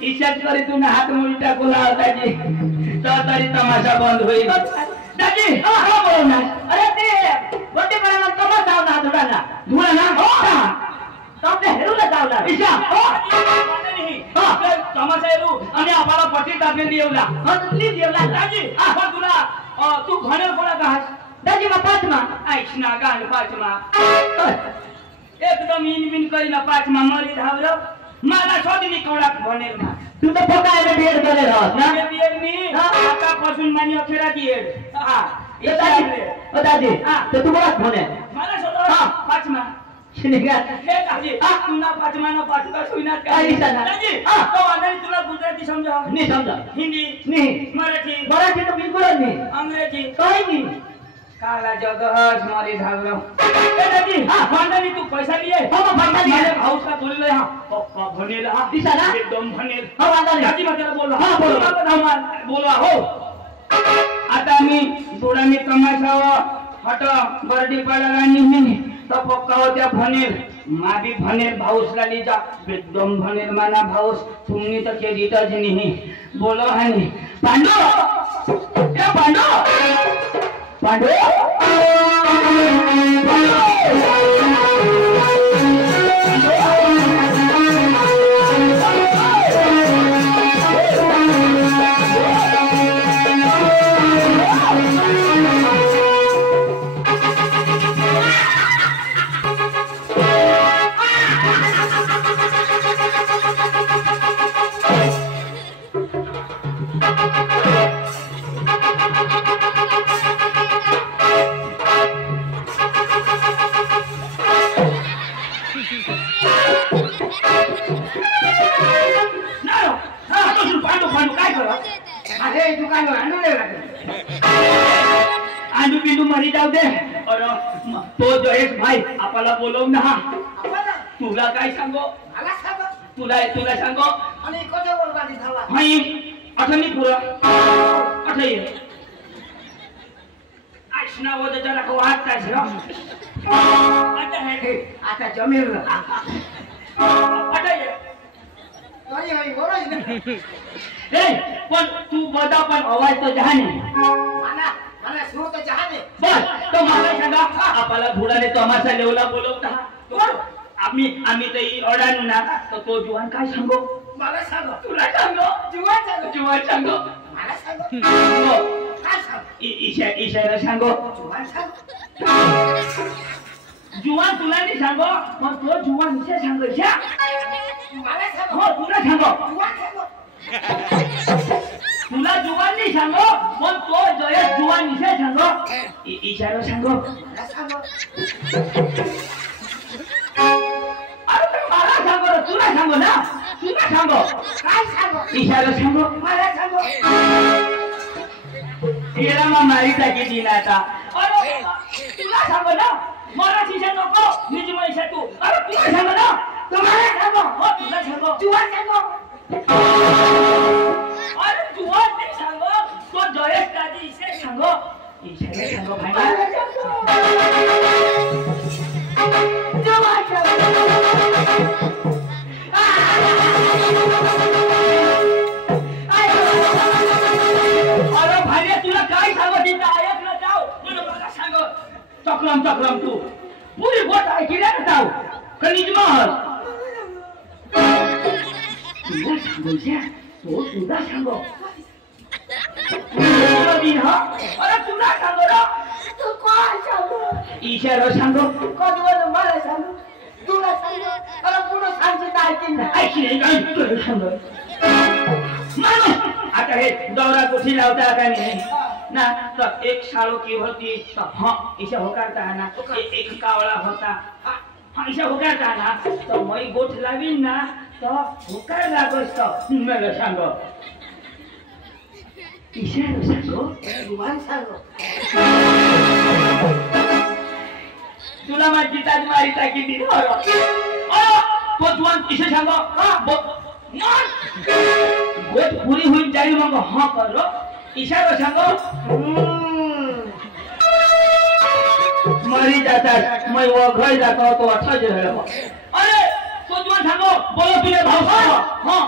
इशाच करी तुने हात मुळी टाकू लावताची तर तरी तमाशा बंद होईल दाजी हा बोल ना अरे ते वटे पराला तमाशा आवना धुडाला धुडाला हो તમને હેરું લગાવલા ઈશા હો નહીં હા તમાશા હેરું અને આપાલા પટી તાપને દેવલા હા તો પ્લીઝ દેવલા દાજી આ ફતુલા તું ઘણે કોલા કહસ દાજી માં પાંચમાં આઈશના ગાન પાંચમાં એકદમ ઈન કરીને પાંચમાં મરી ધાવરો મારા છોડીની કવડાક ભણેલમાં તું તો પકાય મે બેડ કરે રહસ ના મે બેડ ની આકા પસુન માની અખેરા દીડ હા એ દાદી હા તો તું બોલા ભણે મારા છોડો હા પાંચમાં Sinigat. Daji, tuna pacmana pacuka suinat ka. Ai sana. Daji, तो अंग्रेजी तुला गुजराती समजा. नहीं समझा. हिंदी. नहीं. मराठी. मराठी तो बिल्कुल नहीं. अंग्रेजी. काही नहीं. काला जगह मारी धागरो. ए दादी, भांडणी तू पैसा लिए. हम भांडणी लिए. हाउस का बोलले हां. पप्पा भनेल हां. दिसाना. एकदम भनेल. हां भांडणी. दादी मला बोलला. हां बोलला. बोलवा हो. आता मी थोडा मी तमाशावा हट बर्डी पडाला निम्मी तो पक्का होत्या भनेल माबी भनेल भाऊसला लिजा एकदम भनेल माना भाऊस तुम्ही तर केलीतच नाही बोलो हनी पांडू ए पांडू पांडू आंडू बिंदू मरी जाऊ दे और तो जयेश भाई आपला बोलव ना तुला काय सांगो मला सांगो तुला सांगो आणि कोणते बोलवादी झाला हाय अठनी पुरा अठई आशना वद जरा को आता छ आता है आता जमेल अठई नाही होई बोलाय ए पण तू बदा पण आवाज तो जहाने माना मला सुरू तो जहाने बस तो मला सांगा आपला घोडाने तो आम्हाला लेवला बोलवता आम्ही ते ओढानू ना तो जुवान काय सांगो मला सांगो तुला सांगो जुवान सांगो मला सांगो काय सांगो इशारा सांगो जुवान सांगो जुवान तुला नाही सांगो पण तो जुवान इशा सांगो इशा मला सांगो हो तुला सांगो जुवान सांगो तुला जुवान नाही सांगो पण तो जयेश जुवान इशा सांगो इशारा सांगो मला सांगो अरे मला सांगो तुला सांगो ना तुला सांगो काय सांगो इशारा सांगो मला सांगो तेरा मा मारी टाकी दिला आता अरे तुला सांगो ना मराठी नको निजी मैसा तू अरे तुला सांगो ना तुम्हाला सांगो हो तुला सांगो जुवान सांगो अरे जुवान नाही सांगो तो जयेश दादी इसे सांगो इशारा सांगो भाई जुवान सांगो अरे भाई तुला काय सांगो तिथं ऐक ना जाऊ मला सांगो चक्रम तू पुरी गोट ऐकली ना जाऊ खनिज महल तुला सांगो तो तुला सांगो अरे तुला सांगो ना तू काय सांगो इशारा सांगो कधीवर मला सांगो तुला सांगो अरे पुढे सांगते ऐकली ना ऐकली काय तुला सांगो आता हे दौरा कुठे लावता का नाही ना तर एक शाळो की होती तर हां इशा होकारता ना एक कावळा होता हां इशा होकारता ना तर मई गोठ लावीन ना तर होकार लागोस तर मला सांगो इशा सांगो जुवान सांगो तुला माझी ताज मारी टाकी दी अरे तो जुवान इशा सांगो हां गोट पूरी हुई जाई मग हां करो इशारा सांगो मरी जाता मैं वो घर जाता तो अच्छा जो है अरे सोचवा ठाको बोलो तुझे भाव हां